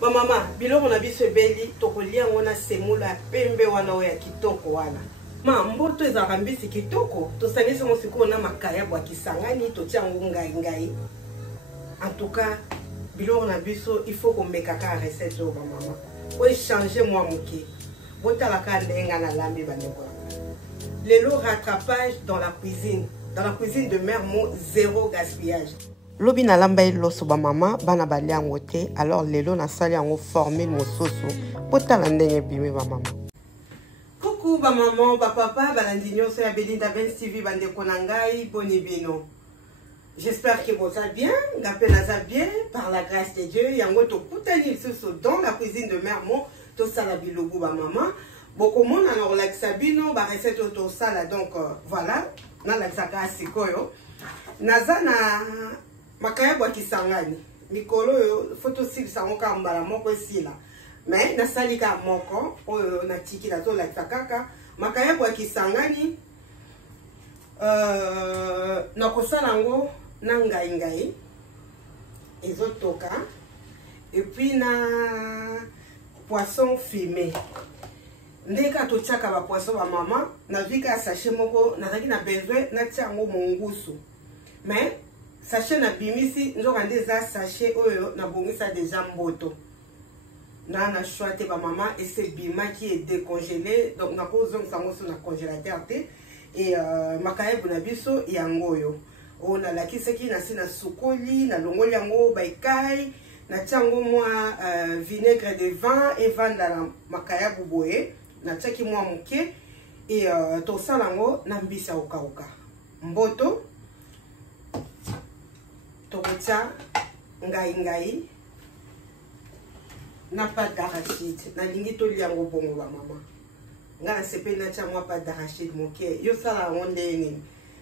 Ba mama, biloko na biso ebeli tokolia ngona semula pembe wana oya kitoko wana. Ma mboto ezaka mbisi kitoko, tosangisi mo sikoyo na makaya bwa kisangani totia ngo ngai. En tout cas, biloko na biso il faut qu'on meka ka recette o ba mama. O changer moi moké. Botala ka ndenga na lambi bandeko. Lelo rattrapage dans la cuisine. Dans la cuisine de Mère Mo, zéro gaspillage. Lobi na lamba loso ba mama bana balia ngote alors lelo na sali yango formule mososo potala ndenge bimi ba mama. Coucou ba maman ba papa balandi nyonso ya Belinda Benz TV bande konangai boni bino. J'espère que vous allez bien, ngapé naza bien par la grâce de Dieu yango to kutani soso dans la cuisine de Mère Mo to sala bilogu ba mama. Boko mona na relaxa bino ba recette to sala donc voilà na la saka sikoyo. Naza na makaya bwa kisangani mikolo yo photo sil sango ka mbala moko esila mais na salika moko oyo na tiki la to la kaka makaya bwa kisangani na kosala ngo na ngai ezotoka et puis na poisson fumé ndeka to tchaka ba poisson ba mama na vika sachet moko na zaki na besoin na tiango mongusu mais sachet na bimisi nzoka ndeza sachet oyo na bongisa déjà mboto na choité ba mama et c'est bima qui est décongelé donc na ko zong sango sur na congélateur té et makaya buna biso yangoyo o na lakisa ki na sina sukoli na longoli yango baikai na tiango moi vinaigre de vin et vanda na makaya buboye na tsaki moi muke et to salango na mbisa okauka mboto tokotia ngai na pâte d'arachide na lingi to liango bongo ba mama nga sepe na tia moi pâte d'arachide moke yo sala ndenge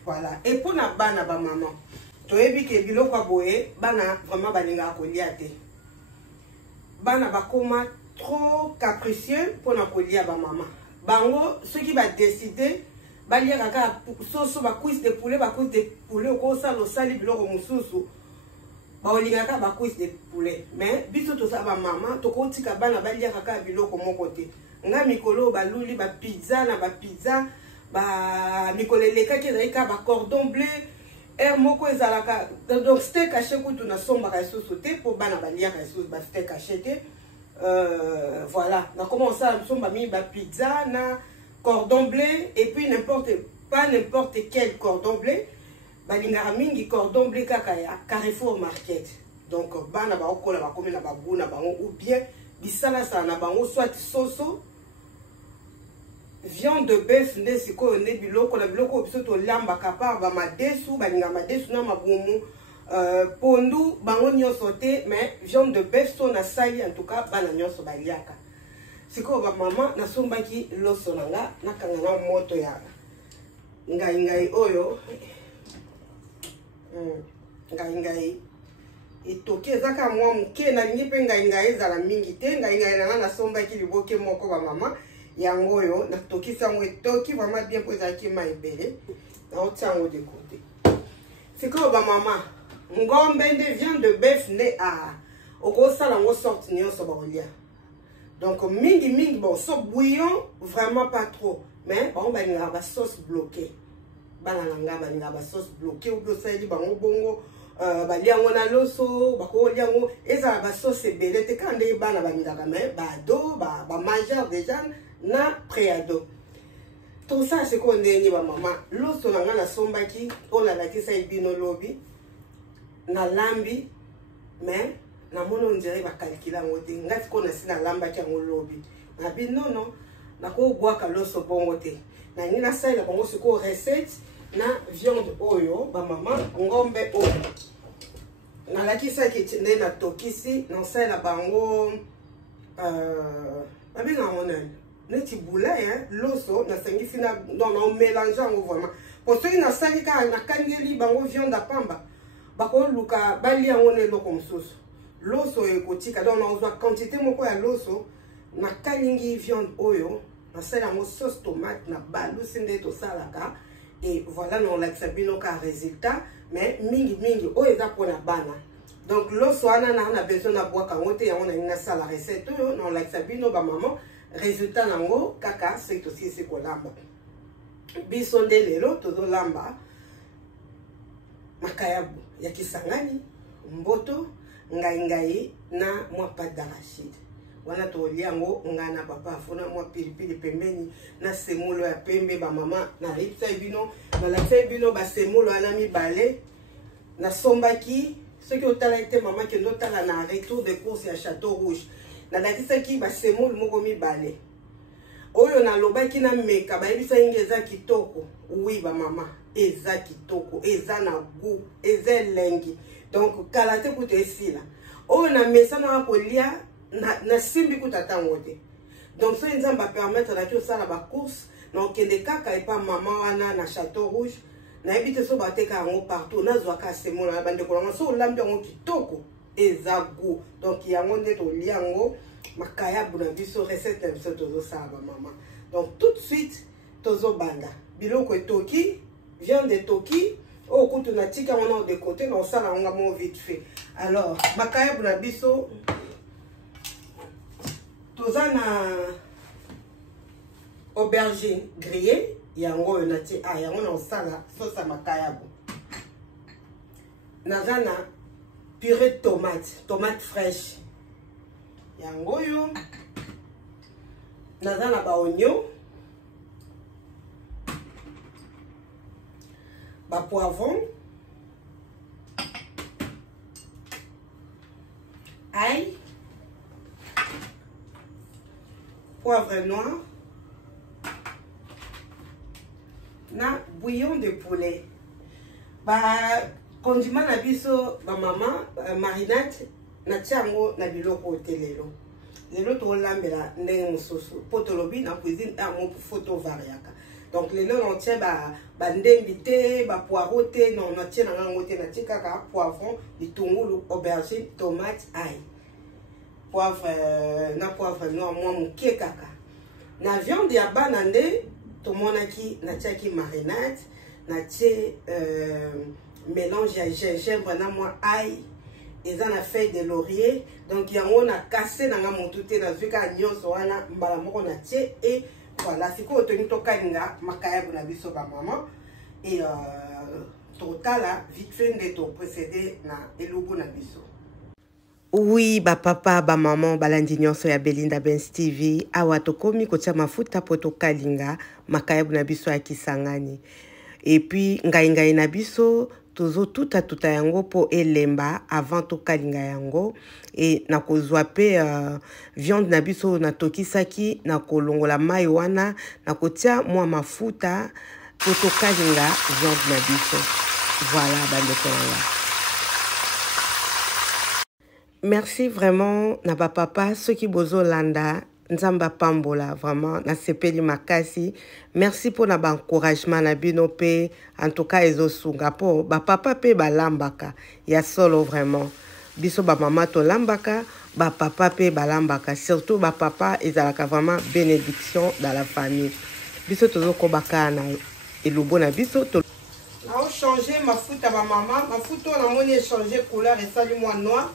voilà et pour na bana ba mama to yebi ke biloko boye bana vraiment balinga kolia te bana bakoma trop capricieux pour na kolia ba mama bango ceux qui va décider balia kaka soso ba cuisse de poulet ko sala sali biloko mususu ba olingaka ba cuisse de poulet mais biso to sa ba mama to ko tika bana balia kaka biloko moko te nga mikolo ba luli ba pizza na ba pizza ba mikolo lekaki ezalika ba cordon bleu moko ezalaka donc steak haché kutu na somba ka soso te po bana balia ka soso ba steak haché te voilà na comment ça somba mi ba pizza na cordon bleu et puis n'importe quel cordon bleu balingara mingi cordon bleu kaka ya Carrefour Market donc bana ba okola ba komela ba buna bango ou bien bisala sana na bango soit soso viande de bœuf nde sikoyo ne biloko na biloko biso to lamba kapa ba madesu balinga madesu na mabumu pondu bango nyonso te mais viande de bœuf so na sali en tout cas bana nyonso baliaka sikoyo ba mama na sombaki loso nanga nakanga na moto ya ngai oyo ngai etoki ezaka mwa moke nalingi mpe ngai ezala mingi te ngai nanga nasombaki liboke moko ba mama yango oyo natokisi yango etoki vraiment bien po ezalaki ma ebele naotia yango de côté sikoyo ba mama ngombe nde viande de bœuf nde okosala yango sorte nyonso bakolia donc mingi bon so bouillon vraiment pas trop mais bango balingaka ba sauce bloquée bana nanga balingaka ba sauce bloquée ou bien osali bango bongo balia yango na loso bakolia yango ezala ba sauce ebele te kaka nde bana balingaka mais bado ba majeur déjà na préado tout ça c'est qu'on ndeni ba mama loso nanga na sombaki olalakisa ebino lobi na lambi mais na mono ndire ba calcula ngote ngati ko na sina lamba ki yango lobi na bi non na ko boaka loso bongo te na ni na sala bongo siko recette na viande oyo ba mama ngombe oyo na lakisa ki tende na tokisi na sala bango babenga ngona neti boula loso na sangisi na non mélange yango vraiment pour ceux qui na sali ka na kangeli bango viande apamba bako luka bali yango ne loko mususu loso ekotika donc na ozwa quantité moko ya loso na kalingi viande oyo na sala yango sauce tomate na balusi nde to salaka et voilà non la sabino ka résultat mais mingi oyo eza pona bana Donc loso wana na besoin na boire kango te yango na sala recette oyo na lakisa bino ba maman résultat nango kaka c'est aussi c'est kolamba biso nde lelo tozo lamba makayabu ya kisangani mboto ngai na mwa pâte d'arachide wana tolia yango ngana papa afuna mwa pilipili pembeni na semulo ya pembe ba mama na ripsa bino na lakisa bino ba semulo ana mibale na sombaki ce qui otala été maman qui ndotala na retour de course ya Château Rouge na dakisa ki ba semoule moko mibale oyo na lobaki na meka ba yebisa ingeza kitoko oui ba mama eza kitoko eza na goût eza lengi donc kalate kuto esila oyo na mesa na kolia na simbi kuta tango te donc so nzamba permettre la sala ba course na okende kaka epa mama wana na Château Rouge na ebite so bateka yango partout na zwaka semola na bande kolanga so lambi yango kitoko eza goût donc yango nde to liango makayabu na biso recette na biso tozo sala ba mama donc tout de suite tozo banda biloko etoki viande etoki o kutu na tika on de côté na osala nga mo vite fait alors makayabu na biso toza na aubergine grillée yango na ti yango na osala sauce makayabu naza na purée de tomate fraîche yango yo naza na ba oignon ba poivron ail poivre noir na bouillon de poulet ba condiment na biso ba mama marinade na tiango na biloko telelo lelo to lambela ndenge mosusu po tolobi na cuisine mo photo variaka donc lelo on tient ba ndembi te ba poireau te non on tient na ngote na tika ka poivron bitungulu aubergine tomate ail poivre na poivre noir moi mukie kaka na viande ya bana nde tomonaki na tiaki marinade na tie mélange ya gingembre na moi ail eza na feuille de laurier donc yango na cassé na nga motu te na zwika nyonso wana mbala moko na tie et voilà sikoyo toni tokalinga makayabu na biso ba mama et totala vite fait nde to précédé na elubu na biso. Oui, ba papa, ba maman, balandi nyonso ya Belinda Benz TV, awa tokomi kotia mafuta po tokalinga makayabu na biso ya kisangani. Et puis ngai na biso tozo tuta yango po elemba avant tokalinga yango et na kozwa pe viande na biso na tokisaki na kolongola mai wana na kotia mwa mafuta po tokalinga viande na biso. Voilà bandeko nanga. Merci vraiment na ba papa ceux qui bozo landa nzamba pambola vraiment na sepeli makasi. Merci pour na ba encouragement na bino pe en tout cas ezo sunga po ba papa pe ba lambaka ya solo vraiment biso ba mama to lambaka ba papa pe ba lambaka surtout ba papa ezalaka vraiment bénédiction dans la famille biso tozo ko bakana elubo na biso to na changer mafuta ba mama mafuta na moni changer couleur et sali moi noir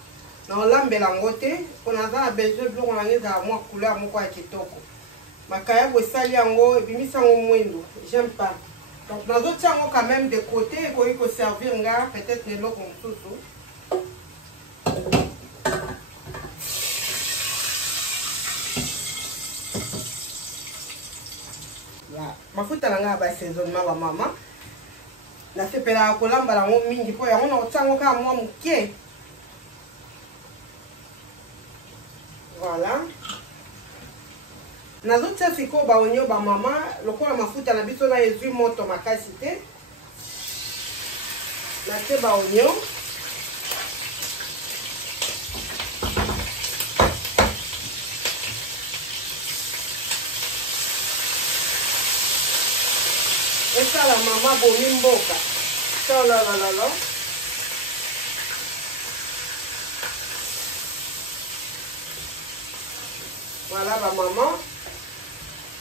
na olambela ngote pona za besoin biloko na ngeza mwa couleur moko ya kitoko makayabu esali yango ebimisa ngo mwendo j'aime pas donc nazo tia ngo quand même de côté ko servir nga peut-être eloko mosusu la mafuta na nga ba saisonnement ba mama na sepela kolamba ngo mingi po yango na tia ngo ka mwa mukie. Voilà. Nazo tia siko ba onyo ba mama lokola mafuta na biso na ezui moto makasi te. Na te ba onyo. Esa la mama bomi mboka. So la. Voilà ba maman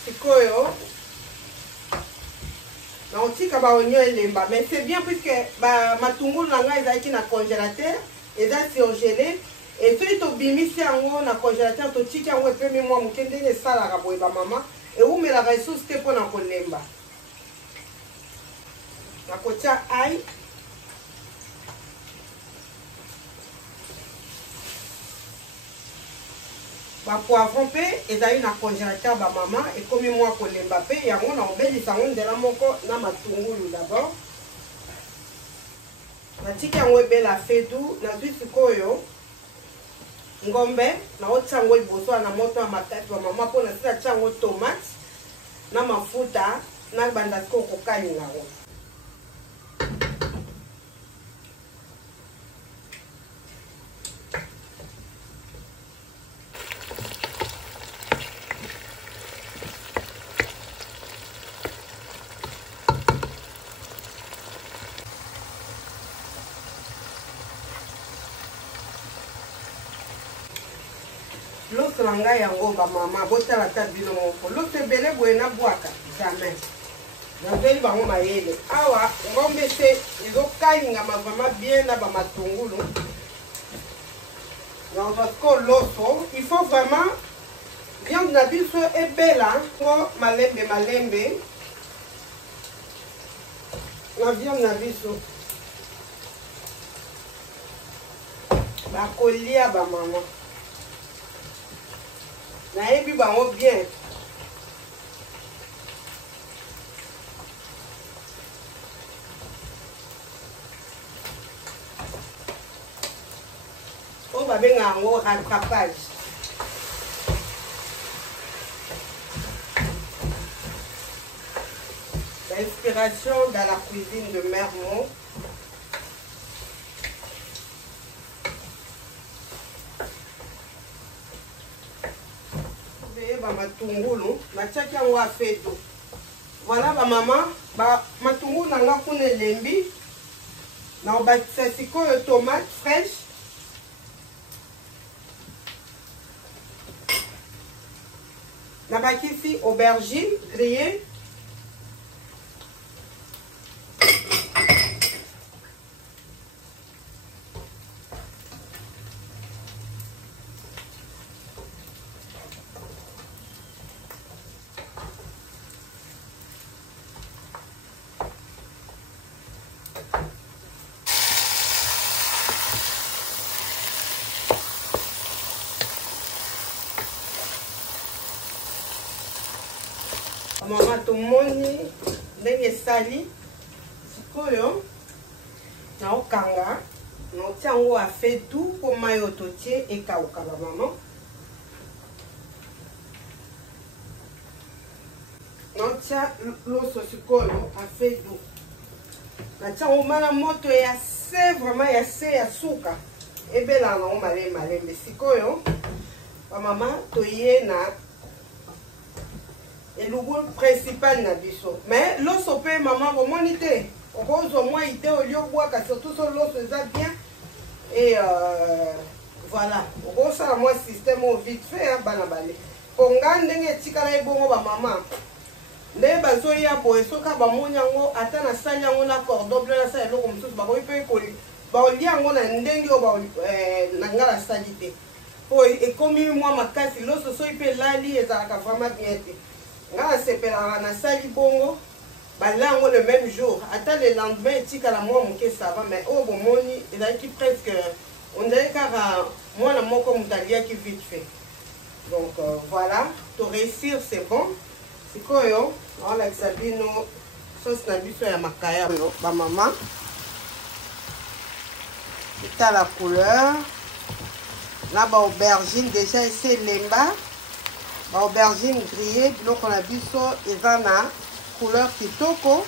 sikoyo na otika ba onyo elemba mais c'est bien puisque ba matungulu na ngai ezaki na congélateur eza surgelé et soki tobimisi yango na congélateur totiki yango epemi mwa moke ndenge esalaka boye bamama eumelaka lisusu te mpona kolemba. Nakotia ail bapoivron mpe ezali na congélateur bamama ekomi mwa kolemba mpe yango na obelisa yango nzela moko na matungulu d'abord natiki yango ebela fedu nazwi sikoyo ngombe naotia yango liboso na moto ya makasi bamama mpo nasila tia yango tomate na mafuta na banda sikoyo kokalinga yango. L'autre langa yango bamama botala ta bino moko l'autre ebele boye nabwaka jamais nazeli bango mayele awa ngombe se ezokalingama vraiment bien na bamatungulu parce que loso il faut vraiment viande na biso ebela po malembe na viande na biso bakolia bamama nayebi bango bien. On va bien en rattrapage. L'inspiration dans la cuisine de Mère Mo. Matungulu natiaki yango afedo voilà bamama matungulu nanga kuna elembi naobakisa sikoyo tomate fraîche nabakisi aubergine grillée mama tomoni ndenge esali sikoyo naokanga naotia yango afetu mpo mai oyo totie ekauka bamama naotia loso sikoyo afetu natia yango mana moto ya se vraiment ya se ya suka ebelaka nango malembe sikoyo bamama toye na elubu principal na biso mais loso pe mama bomoni te okozwa mwa ide oliobwaka surtout so loso eza bien et voilà okosala mwa système au vite fait bana bale ponga ndenge etikala ebongo bamama nde bazoya boye soki bamoni yango ata nasali yango na cordon bleu nasala eloko mosusu bakoki mpe baolia yango na ndenge oyo na nga nasali te po ekomi mwa makasi loso soki mpe elali ezalaka vraiment bien te nga nasepelaka nasali bongo balango le même jour ata le lendemain etikala mwa moke sava mais oyo bomoni ezalaki presque on dirait kaka mwana moko moto aliaki vite fait donc voilà to réussir c'est bon sikoyo naolakisa bino sauce na biso ya makaya oyo bamama etala couleur na baaubergine déjà esi elemba aubergine grillée biloko na biso eza na couleur kitoko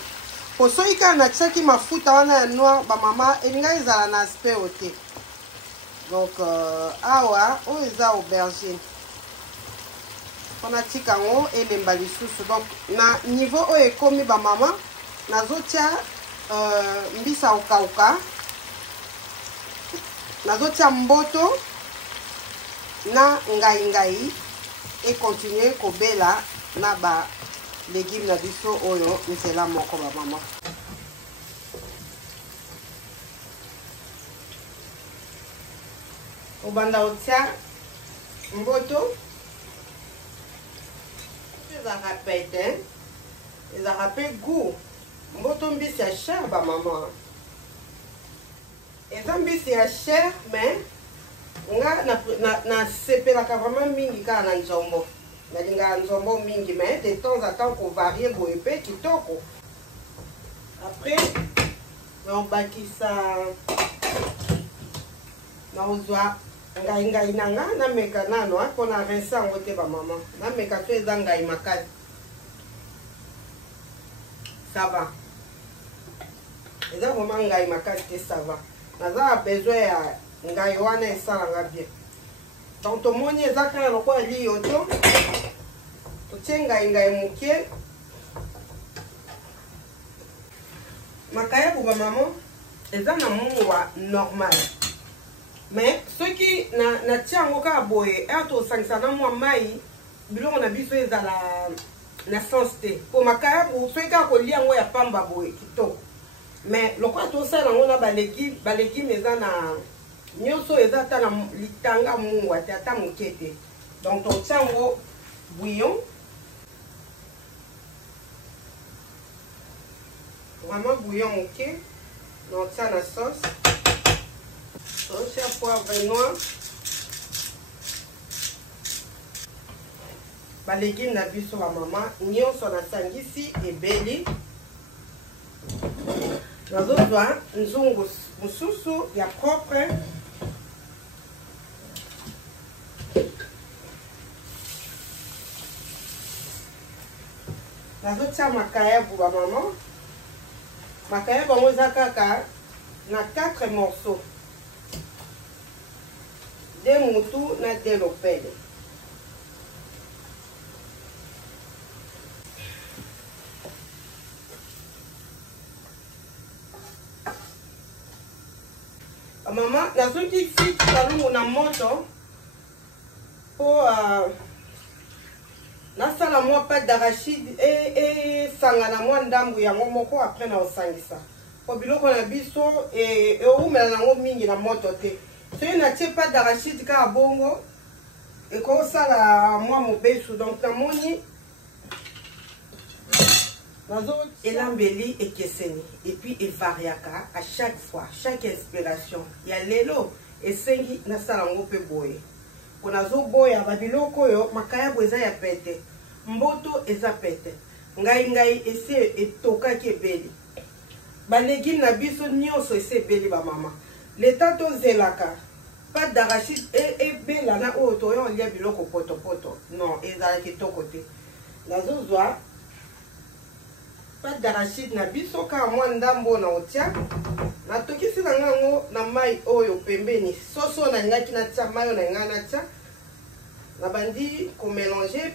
po soki kaka natiaki mafuta wana ya noir bamama elinga ezala na aspect o te donc awa oyo eza aubergine mpo natika yango elemba lisusu donc na niveau oyo ekomi bamama nazotia mbisa okauka nazotia mboto na ngai et continuer kobela na ba légumes na biso oyo nzela moko bamama obanda otia mboto ezaka pete ezaka pe goût mboto mbisi ya cher ba mama eza mbisi ya cher mais nga na sepelaka vraiment mingi kaka na nzombo nalingaka nzombo mingi mais de temps à temps kovarie boye mpe kitoko après naobakisa naozwa ngai na nga nameka nano mpona rince yango te bamama nameka to eza ngai makasi ça va eza vraiment ngai makasi te ça va naza na besoin ya ngai wana esalanga bien donc tomoni eza kaka lokola liyoto totie ngai moke makayabu bamama eza na mungwa normal mais soki natia yango kaka boye ere tosangisa na mwa mai biloko na biso ezala na sens te mpo makayabu soki kaka kolia yango ya pamba boye kitoko mais lokola tosala yango na balegime eza na nyonso eza ata na litanga mungwa te ata moke te donc totia yango bouillon vraiment bouillon moke naotia na sauce totia poivre noir balegime na biso bamama nyonso nasangisi ebeli nazozwa nzungu mosusu ya propre nazotia makayabu bamama makayabu yango eza kaka na 4 morceaux de mutu na de lopele mama nazokisi kalungu na moto po nasala mwa pâte d'arachide esangana mwa ndambu yango moko après na osangisa po biloko na biso eumela nango mingi na moto te soki natie pâte d'arachide kaka bongo ekosala mwa mobesu donc namoni elambeli ekeseni epuis evariaka à chaque fois chaque inspiration ya lelo esengi nasala yango mpe boye mpo nazoboya babiloko oyo makayabu eza ya pete mboto eza pete ngai esi etokaki ebeli balegime na biso nyonso esi ebeli bamama leta tozelaka pâte d'arachide ebela na oyo toya olia biloko potopoto non ezala kitoko te nazozwa pâte d'arachide na biso kaka mwa ndambo na otia natokisi na ngango na mai oyo pembeni soso nalingaki natia mai oyo na nga natia nabandi komélanger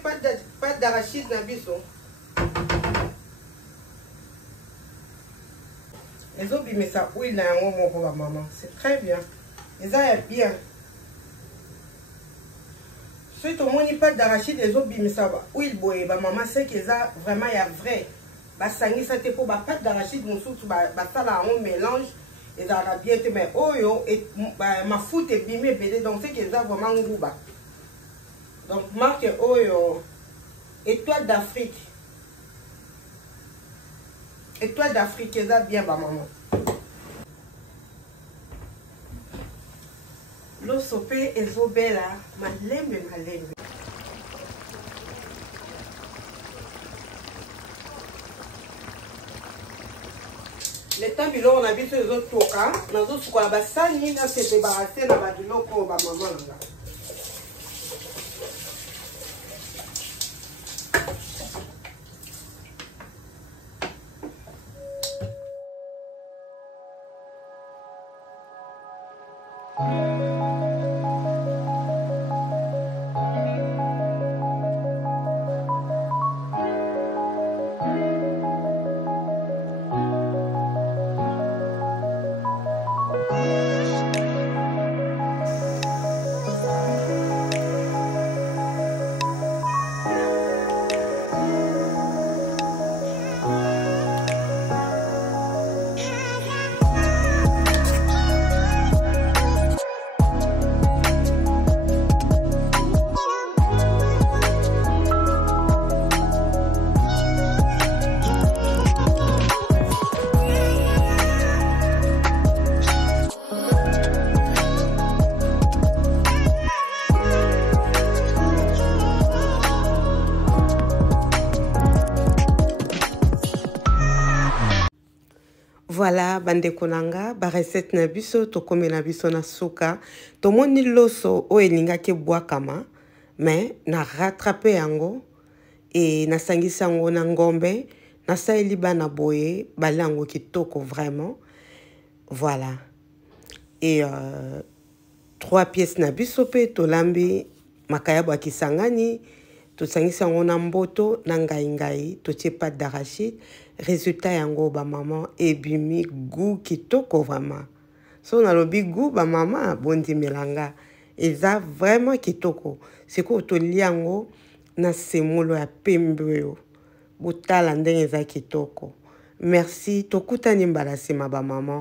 pâte d'arachide na biso ezobimisa huile na yango moko bamama c'est très bien eza ya bien soki tomoni pâte d'arachide ezobimisa huile boye bamama seke eza vraiment ya vrai basangisa te mpo bapâte d'arachide mosusu basala yango mélange ezalaka bien te mais oyo mafuta ebimi ebele donc seke eza vraiment nguba donc marque oyo étoile d'Afrique eza bien bamama loso mpe ezobela malembe leta biloko na biso ezotoka nazosukola basani nasete barase na babiloko oyo bamama nanga Voilà, bandeko nanga, ba recette na biso, tokome na biso na suka. Tomoni loso o elingaki bwakama, mais na rattrape yango et na sangisa yango na ngombe, na saeli bana boye, balango kitoko vraiment. Voilà. Et 3 pièces na biso pe tolambi makayabo akisangani, to sangisa yango na mboto na ngai to tie pâte d'arachide. Résultat yango ba maman ebimi goût kitoko vraiment. So na lobi goût ba maman bondi melanga. Eza vraiment kitoko. Siko to liango na semolo ya pembe. Botala ndenge eza kitoko. Merci, tokutani mbala sima ba maman.